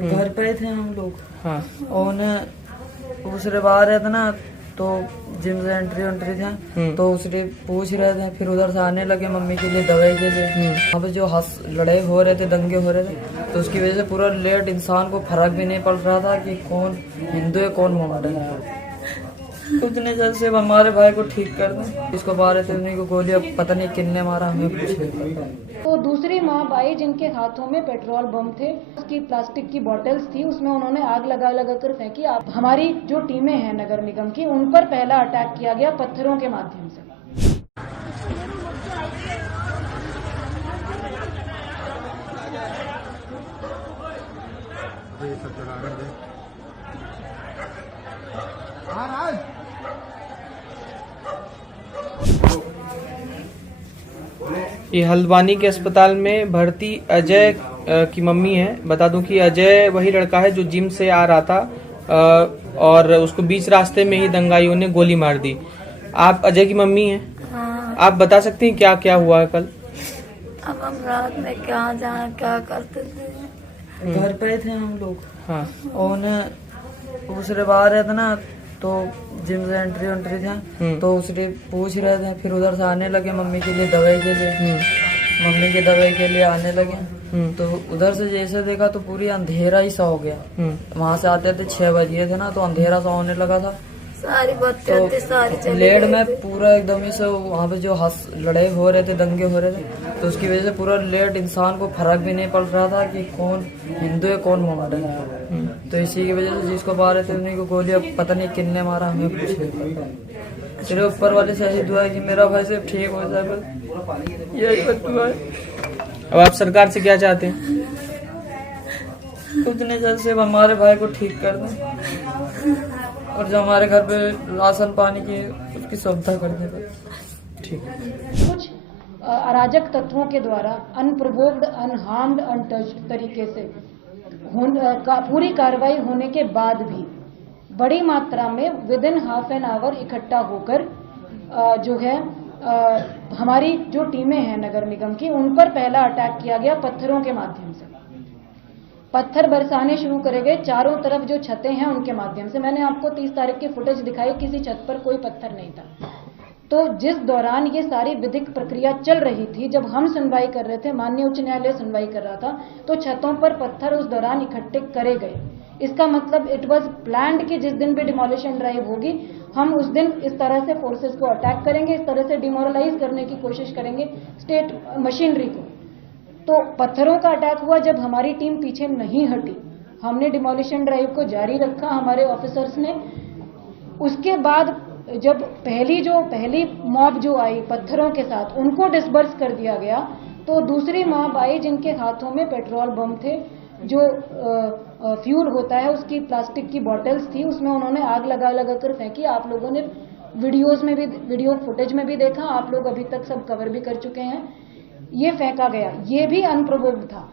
घर पे थे हम लोग। हाँ। और उन्हें दूसरे बाहर रहते ना, तो जिम से एंट्री था, तो उससे पूछ रहे थे। फिर उधर से आने लगे मम्मी के लिए दवाई के लिए। वहाँ पे जो लड़ाई हो रहे थे, दंगे हो रहे थे, तो उसकी वजह से पूरा लेट इंसान को फर्क भी नहीं पड़ रहा था कि कौन हिंदू है कौन मोहम्मदन है। कुछ नहीं, जैसे हमारे भाई को ठीक कर दें। इसको मारे थे, उन्हीं को गोली, अब पता नहीं किनने मारा, हमें कुछ नहीं पता। तो दूसरी मॉब आई जिनके हाथों में पेट्रोल बम थे, उसकी प्लास्टिक की बॉटल्स थी, उसमें उन्होंने आग लगा लगा कर फेंकी। हमारी जो टीमें हैं नगर निगम की, उन पर पहला अटैक किया गया पत्थरों के माध्यम से। ये हल्द्वानी के अस्पताल में भर्ती अजय की मम्मी है। बता दूं कि अजय वही लड़का है जो जिम से आ रहा था और उसको बीच रास्ते में ही दंगाइयों ने गोली मार दी। आप अजय की मम्मी हैं। हाँ। आप बता सकती हैं क्या क्या हुआ है कल? अब हम रात में क्या करते थे? घर पे थे हम लोग। हाँ। और उन्हें दूसरे बाहर रहते ना, तो जिम से एंट्री था, तो उससे पूछ रहे थे। फिर उधर से आने लगे मम्मी के लिए दवाई के लिए। मम्मी की दवाई के लिए आने लगे, तो उधर से जैसे देखा तो पूरी अंधेरा ही सा हो गया। वहां से आते थे 6 बजे थे ना, तो अंधेरा सा होने लगा था। सारी बत्तियां थी, सारी चली लेट गई में थी। पूरा एकदम ही से वहाँ पे जो लड़ाई हो रहे थे, दंगे हो रहे थे, तो उसकी वजह से पूरा लेट इंसान को फर्क भी नहीं पड़ रहा था कि कौन हिंदू है कौन मोहम्मदन है। तो इसी की वजह से जिसको मारे थे उन्हीं को गोली, अब पता नहीं किनने मारा, हमें कुछ नहीं पता। सिर्फ ऊपर वाले से यही दुआ है कि मेरा भाई सिर्फ ठीक हो जाए, बस यही बस दुआ है। अब आप सरकार से क्या चाहते हैं? कुछ नहीं, जैसे हमारे भाई को ठीक कर दें, और जो हमारे घर पे राशन पानी की उसकी सुविधा कर दे बस। ठीक है। कुछ अराजक तत्वों के द्वारा अनप्रोवोक्ड, अनहार्म्ड, अनटच्ड तरीके से पूरी कार्रवाई होने के बाद भी बड़ी मात्रा में with in half an hour इकट्ठा होकर जो है हमारी जो टीमें हैं नगर निगम की, उन पर पहला अटैक किया गया पत्थरों के माध्यम से। पत्थर बरसाने शुरू करे गए चारों तरफ, जो छतें हैं उनके माध्यम से। मैंने आपको 30 तारीख की फुटेज दिखाई, किसी छत पर कोई पत्थर नहीं था। तो जिस दौरान ये सारी विधिक प्रक्रिया चल रही थी, जब हम सुनवाई कर रहे थे, माननीय उच्च न्यायालय सुनवाई कर रहा था, तो छतों पर पत्थर उस दौरान इकट्ठे करे गए। इसका मतलब इट वाज प्लान्ड कि जिस दिन भी डिमोलिशन ड्राइव होगी, हम उस दिन इस तरह से फोर्सेस को अटैक करेंगे, इस तरह से डिमोरलाइज करने की कोशिश करेंगे स्टेट मशीनरी को। तो पत्थरों का अटैक हुआ जब हमारी टीम पीछे नहीं हटी, हमने डिमोलिशन ड्राइव को जारी रखा, हमारे ऑफिसर्स ने। उसके बाद जब पहली मॉब जो आई पत्थरों के साथ, उनको डिस्बर्स कर दिया गया, तो दूसरी मॉब आई जिनके हाथों में पेट्रोल बम थे, जो फ्यूल होता है उसकी प्लास्टिक की बॉटल्स थी, उसमें उन्होंने आग लगा लगा कर फेंकी। आप लोगों ने वीडियो फुटेज में भी देखा, आप लोग अभी तक सब कवर भी कर चुके हैं। ये फेंका गया, ये भी अनप्रोवोक्ड था।